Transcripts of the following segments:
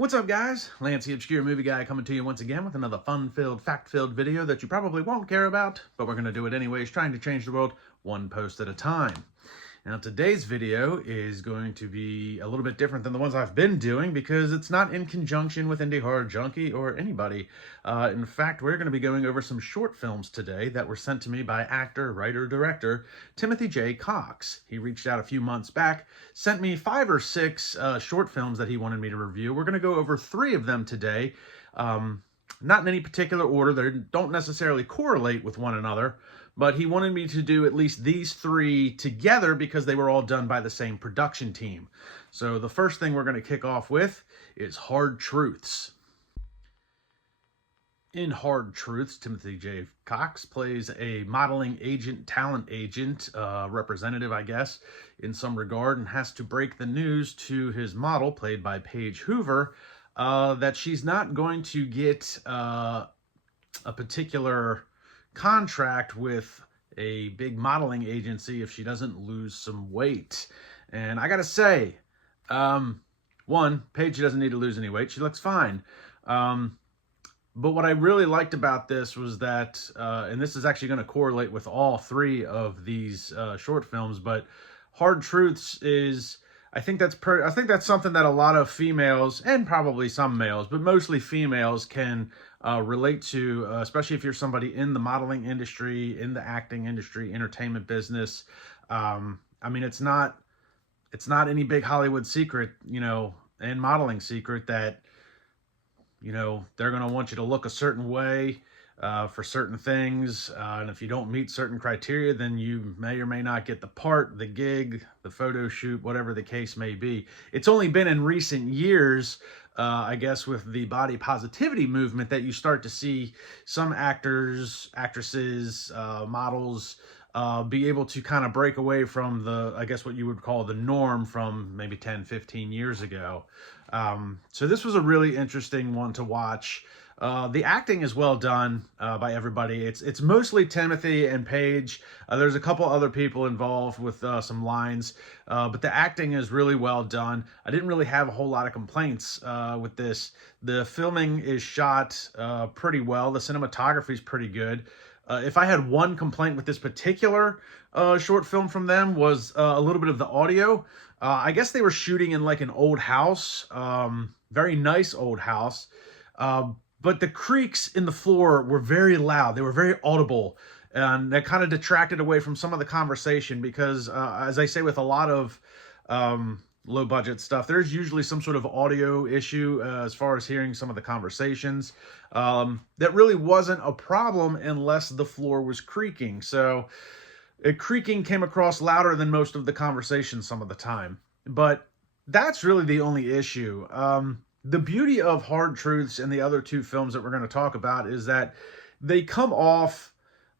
What's up, guys? Lance the Obscure Movie Guy coming to you once again with another fun-filled, fact-filled video that you probably won't care about, but we're going to do it anyways, trying to change the world one post at a time. Now, today's video is going to be a little bit different than the ones I've been doing because it's not in conjunction with Indie Horror Junkie or anybody. In fact, we're going to be going over some short films today that were sent to me by actor, writer, director Timothy J. Cox. He reached out a few months back, sent me 5 or 6 short films that he wanted me to review. We're going to go over 3 of them today. Not in any particular order. They don't necessarily correlate with one another, but he wanted me to do at least these 3 together because they were all done by the same production team. So the first thing we're going to kick off with is Hard Truths. In Hard Truths, Timothy J. Cox plays a modeling agent, talent agent, representative, I guess, in some regard, and has to break the news to his model, played by Paige Hoover, that she's not going to get a particular contract with a big modeling agency if she doesn't lose some weight. And I gotta say, one, Paige doesn't need to lose any weight. She looks fine. But what I really liked about this was that, and this is actually going to correlate with all 3 of these short films, but Hard Truths is, I think that's something that a lot of females, and probably some males, but mostly females, can relate to, especially if you're somebody in the modeling industry, in the acting industry, entertainment business. I mean, it's not any big Hollywood secret, and modeling secret that, they're going to want you to look a certain way for certain things. And if you don't meet certain criteria, then you may or may not get the part, the gig, the photo shoot, whatever the case may be. It's only been in recent years, I guess, with the body positivity movement that you start to see some actors, actresses, models be able to kind of break away from the, I guess what you would call the norm from maybe 10, 15 years ago. So this was a really interesting one to watch. The acting is well done by everybody. It's mostly Timothy and Paige. There's a couple other people involved with some lines, but the acting is really well done. I didn't really have a whole lot of complaints with this. The filming is shot pretty well. The cinematography is pretty good. If I had one complaint with this particular short film from them was a little bit of the audio. I guess they were shooting in like an old house, very nice old house, but the creaks in the floor were very loud. They were very audible, and that kind of detracted away from some of the conversation because, as I say with a lot of low-budget stuff, there's usually some sort of audio issue as far as hearing some of the conversations. That really wasn't a problem unless the floor was creaking. So creaking came across louder than most of the conversations some of the time. But that's really the only issue. The beauty of Hard Truths and the other 2 films that we're going to talk about is that they come off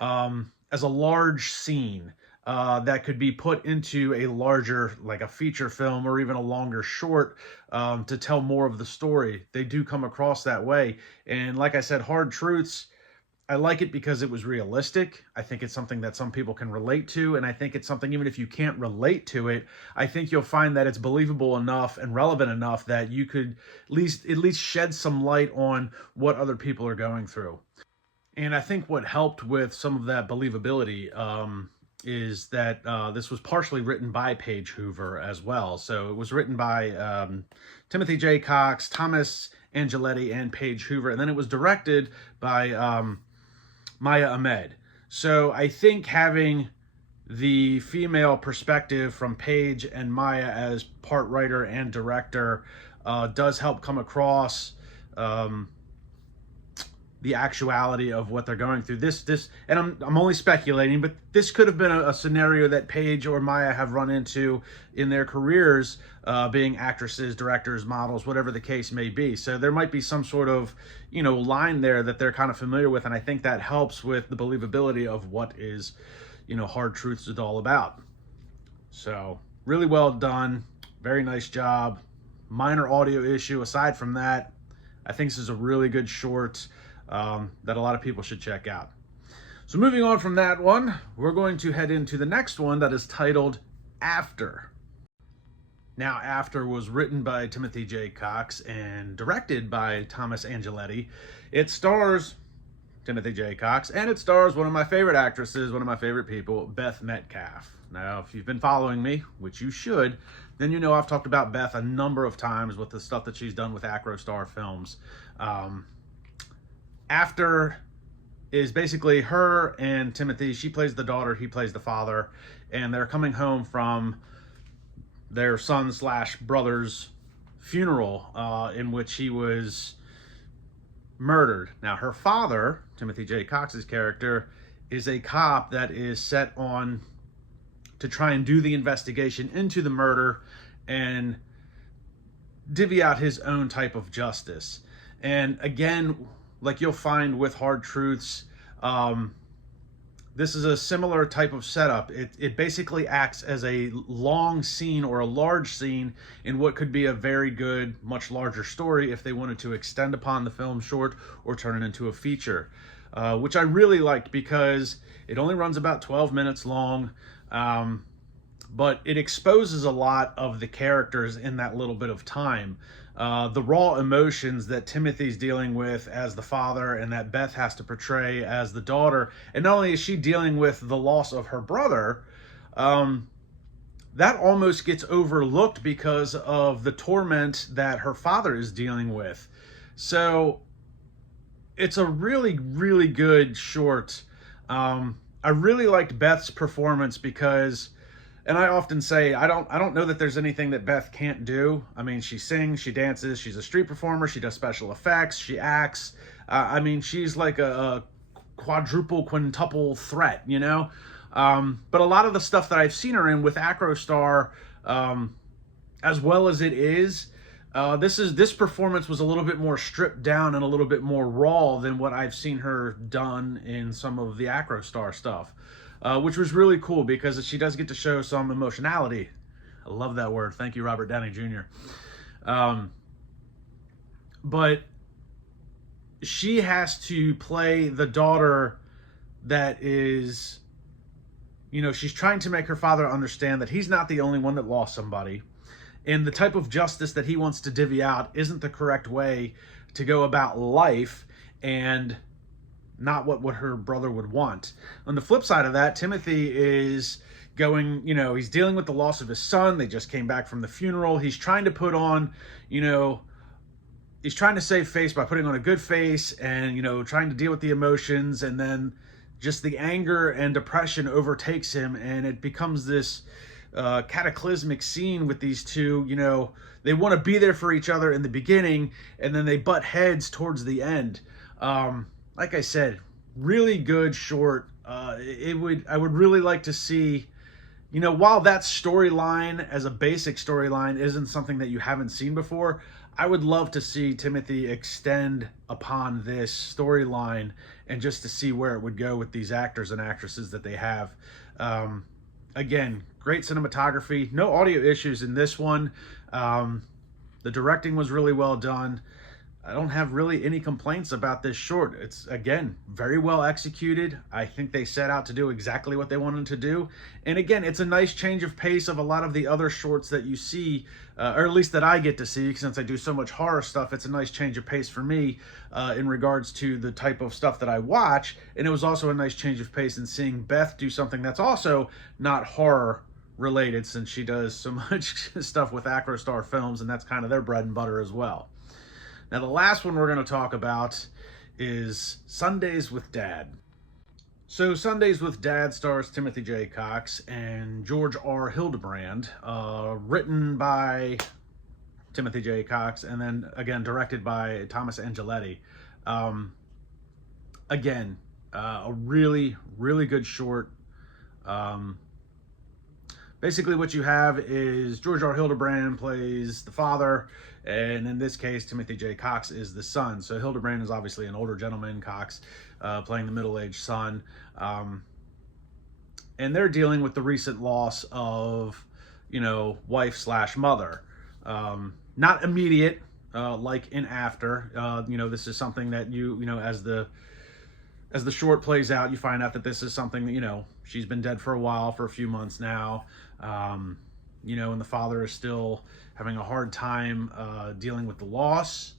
as a large scene that could be put into a larger, like a feature film or even a longer short to tell more of the story. They do come across that way. And like I said, Hard Truths, I like it because it was realistic. I think it's something that some people can relate to, and I think it's something, even if you can't relate to it, I think you'll find that it's believable enough and relevant enough that you could at least shed some light on what other people are going through. And I think what helped with some of that believability is that this was partially written by Paige Hoover as well. So it was written by Timothy J. Cox, Thomas Angeletti, and Paige Hoover, and then it was directed by Maya Ahmed. So I think having the female perspective from Paige and Maya as part writer and director does help come across the actuality of what they're going through. This, and I'm only speculating, but this could have been a scenario that Paige or Maya have run into in their careers, being actresses, directors, models, whatever the case may be. So there might be some sort of, line there that they're kind of familiar with, and I think that helps with the believability of what is, Hard Truths is all about. So really well done, very nice job. Minor audio issue. Aside from that, I think this is a really good short that a lot of people should check out. So moving on from that one, we're going to head into the next one that is titled After. Now After was written by Timothy J. Cox and directed by Thomas Angeletti. It stars Timothy J. Cox, and it stars one of my favorite actresses, one of my favorite people, Beth Metcalfe. Now, if you've been following me, which you should, then you know I've talked about Beth a number of times with the stuff that she's done with Acrostar Films. After is basically her and Timothy. She plays the daughter, he plays the father, and they're coming home from their son slash brother's funeral, in which he was murdered. Now, her father, Timothy J. Cox's character, is a cop that is set on to try and do the investigation into the murder and divvy out his own type of justice. And again, like you'll find with Hard Truths, this is a similar type of setup. It basically acts as a long scene or a large scene in what could be a very good, much larger story if they wanted to extend upon the film short or turn it into a feature, which I really liked because it only runs about 12 minutes long, but it exposes a lot of the characters in that little bit of time. The raw emotions that Timothy's dealing with as the father and that Beth has to portray as the daughter. And not only is she dealing with the loss of her brother, that almost gets overlooked because of the torment that her father is dealing with. So it's a really, really good short. I really liked Beth's performance because, and I often say, I don't know that there's anything that Beth can't do. I mean, she sings, she dances, she's a street performer, she does special effects, she acts. I mean, she's like a quadruple, quintuple threat, you know? But a lot of the stuff that I've seen her in with Acrostar, as well as it is, this performance was a little bit more stripped down and a little bit more raw than what I've seen her done in some of the Acrostar stuff. Which was really cool because she does get to show some emotionality. I love that word. Thank you, Robert Downey Jr. But she has to play the daughter that is, you know, she's trying to make her father understand that he's not the only one that lost somebody. And the type of justice that he wants to divvy out isn't the correct way to go about life, and not what her brother would want. On the flip side of that, Timothy is going, you know, he's dealing with the loss of his son. They just came back from the funeral. He's trying to put on, you know, he's trying to save face by putting on a good face and, you know, trying to deal with the emotions, and then just the anger and depression overtakes him, and it becomes this cataclysmic scene with these two. You know, they want to be there for each other in the beginning, and then they butt heads towards the end. Like I said, really good short. I would really like to see, you know, while that storyline as a basic storyline isn't something that you haven't seen before, I would love to see Timothy extend upon this storyline and just to see where it would go with these actors and actresses that they have. Again, great cinematography, no audio issues in this one. The directing was really well done. I don't have really any complaints about this short. It's, again, very well executed. I think they set out to do exactly what they wanted to do. And again, it's a nice change of pace of a lot of the other shorts that you see, or at least that I get to see, since I do so much horror stuff. It's a nice change of pace for me in regards to the type of stuff that I watch. And it was also a nice change of pace in seeing Beth do something that's also not horror related, since she does so much stuff with Acrostar Films, and that's kind of their bread and butter as well. Now, the last one we're going to talk about is Sundays with Dad. So, Sundays with Dad stars Timothy J. Cox and George R. Hildebrand, written by Timothy J. Cox, and then, again, directed by Thomas Angeletti. Again, a really, really good short. Basically, what you have is George R. Hildebrand plays the father, and in this case, Timothy J. Cox is the son. So Hildebrand is obviously an older gentleman, Cox playing the middle-aged son. And they're dealing with the recent loss of, you know, wife slash mother. Not immediate, like in After. You know, this is something that you know, as the short plays out, you find out that this is something that, you know, she's been dead for a while, for a few months now. and the father is still having a hard time dealing with the loss.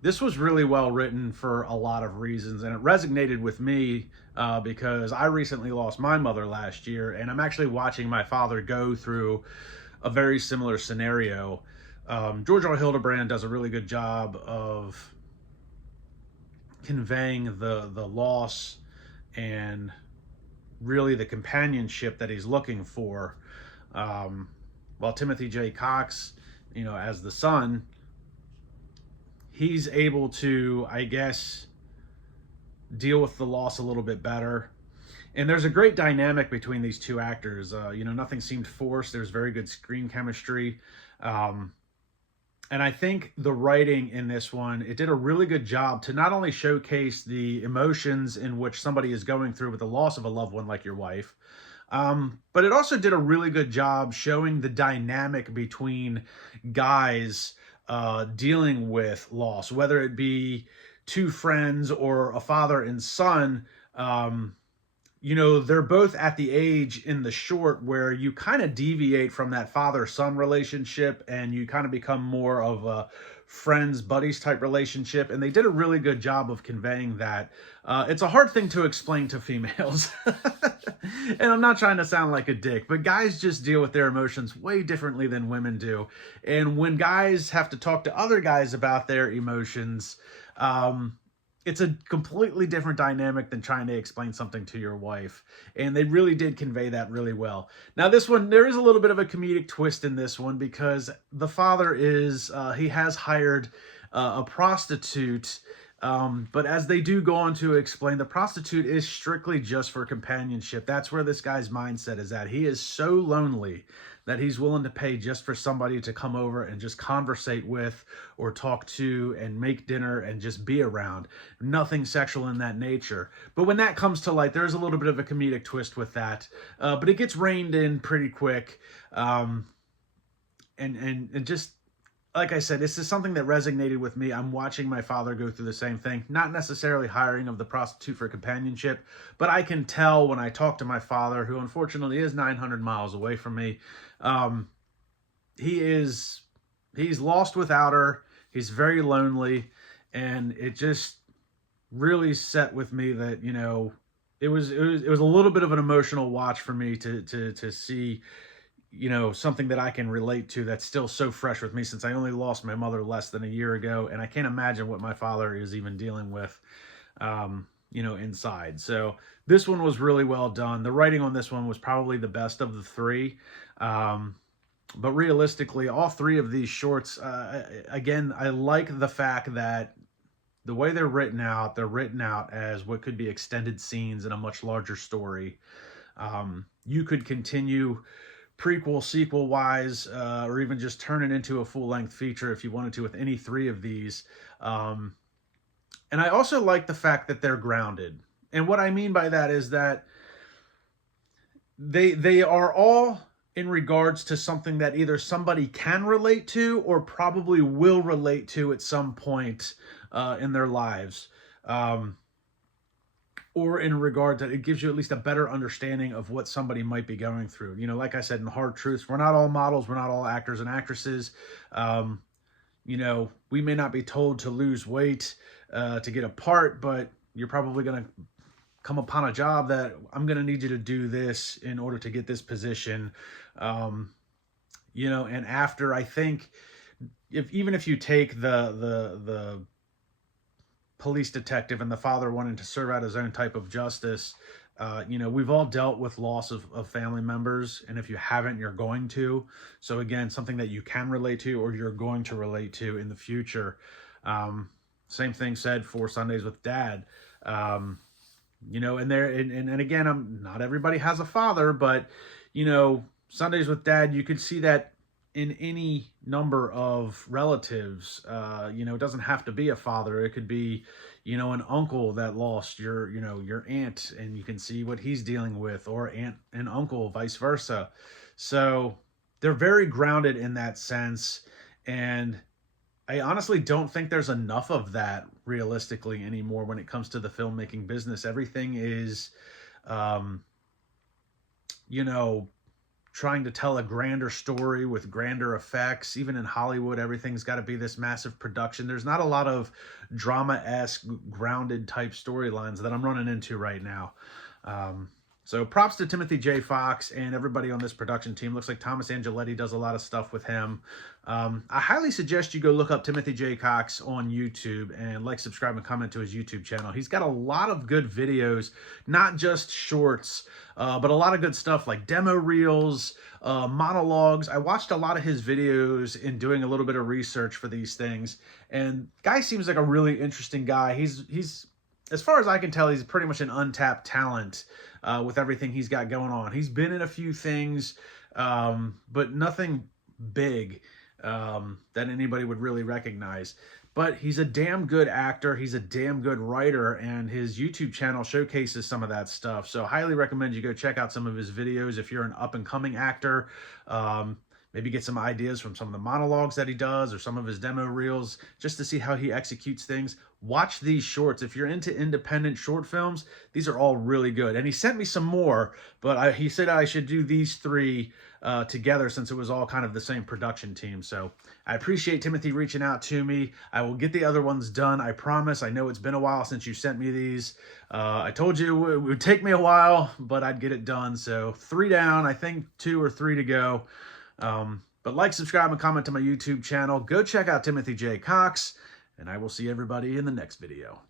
This was really well written for a lot of reasons, and it resonated with me because I recently lost my mother last year, and I'm actually watching my father go through a very similar scenario. George R. Hildebrand does a really good job of conveying the loss and really the companionship that he's looking for. While Timothy J. Cox, as the son, he's able to, I guess, deal with the loss a little bit better. And there's a great dynamic between these two actors. Nothing seemed forced. There's very good screen chemistry. And I think the writing in this one, it did a really good job to not only showcase the emotions in which somebody is going through with the loss of a loved one like your wife, but it also did a really good job showing the dynamic between guys dealing with loss, whether it be two friends or a father and son. They're both at the age in the short where you kind of deviate from that father-son relationship and you kind of become more of a friends, buddies type relationship. And they did a really good job of conveying that. It's a hard thing to explain to females. And I'm not trying to sound like a dick, but guys just deal with their emotions way differently than women do. And when guys have to talk to other guys about their emotions, it's a completely different dynamic than trying to explain something to your wife. And they really did convey that really well. Now, this one, there is a little bit of a comedic twist in this one because the father he has hired a prostitute. But as they do go on to explain, the prostitute is strictly just for companionship. That's where this guy's mindset is at. He is so lonely that he's willing to pay just for somebody to come over and just conversate with or talk to and make dinner and just be around. Nothing sexual in that nature. But when that comes to light, there's a little bit of a comedic twist with that. But it gets reined in pretty quick. And just, like I said, this is something that resonated with me. I'm watching my father go through the same thing. Not necessarily hiring of the prostitute for companionship, but I can tell when I talk to my father, who unfortunately is 900 miles away from me, he's lost without her. He's very lonely, and it just really set with me that, it was a little bit of an emotional watch for me to see, something that I can relate to that's still so fresh with me since I only lost my mother less than a year ago. And I can't imagine what my father is even dealing with, inside. So this one was really well done. The writing on this one was probably the best of the three. But realistically, all three of these shorts, again, I like the fact that the way they're written out as what could be extended scenes in a much larger story. You could continue prequel, sequel wise, or even just turn it into a full-length feature if you wanted to with any three of these. And I also like the fact that they're grounded. And what I mean by that is that they are all in regards to something that either somebody can relate to or probably will relate to at some point in their lives. Or in regard that it gives you at least a better understanding of what somebody might be going through. Like I said, in Hard Truths, we're not all models, we're not all actors and actresses. We may not be told to lose weight to get a part, but you're probably going to come upon a job that I'm going to need you to do this in order to get this position. And after, I think, even if you take the police detective and the father wanting to serve out his own type of justice, we've all dealt with loss of family members, and if you haven't, you're going to. So again, something that you can relate to or you're going to relate to in the future. Same thing said for Sundays with Dad. And again, not everybody has a father, but Sundays with Dad, you could see that in any number of relatives. It doesn't have to be a father. It could be, an uncle that lost your aunt, and you can see what he's dealing with, or aunt and uncle, vice versa. So they're very grounded in that sense. And I honestly don't think there's enough of that realistically anymore when it comes to the filmmaking business. Everything is, trying to tell a grander story with grander effects. Even in Hollywood, everything's got to be this massive production. There's not a lot of drama-esque, grounded type storylines that I'm running into right now. So props to Timothy J. Fox and everybody on this production team. Looks like Thomas Angeletti does a lot of stuff with him. I highly suggest you go look up Timothy J. Cox on YouTube and like, subscribe, and comment to his YouTube channel. He's got a lot of good videos, not just shorts, but a lot of good stuff like demo reels, monologues. I watched a lot of his videos in doing a little bit of research for these things. And guy seems like a really interesting guy. He's as far as I can tell, he's pretty much an untapped talent with everything he's got going on. He's been in a few things, but nothing big that anybody would really recognize. But he's a damn good actor. He's a damn good writer, and his YouTube channel showcases some of that stuff. So highly recommend you go check out some of his videos if you're an up-and-coming actor. Maybe get some ideas from some of the monologues that he does or some of his demo reels just to see how he executes things. Watch these shorts. If you're into independent short films, these are all really good. And he sent me some more, but he said I should do these three together since it was all kind of the same production team. So I appreciate Timothy reaching out to me. I will get the other ones done, I promise. I know it's been a while since you sent me these. I told you it would take me a while, but I'd get it done. So 3 down, I think 2 or 3 to go. But like, subscribe, and comment to my YouTube channel. Go check out Timothy J. Cox, and I will see everybody in the next video.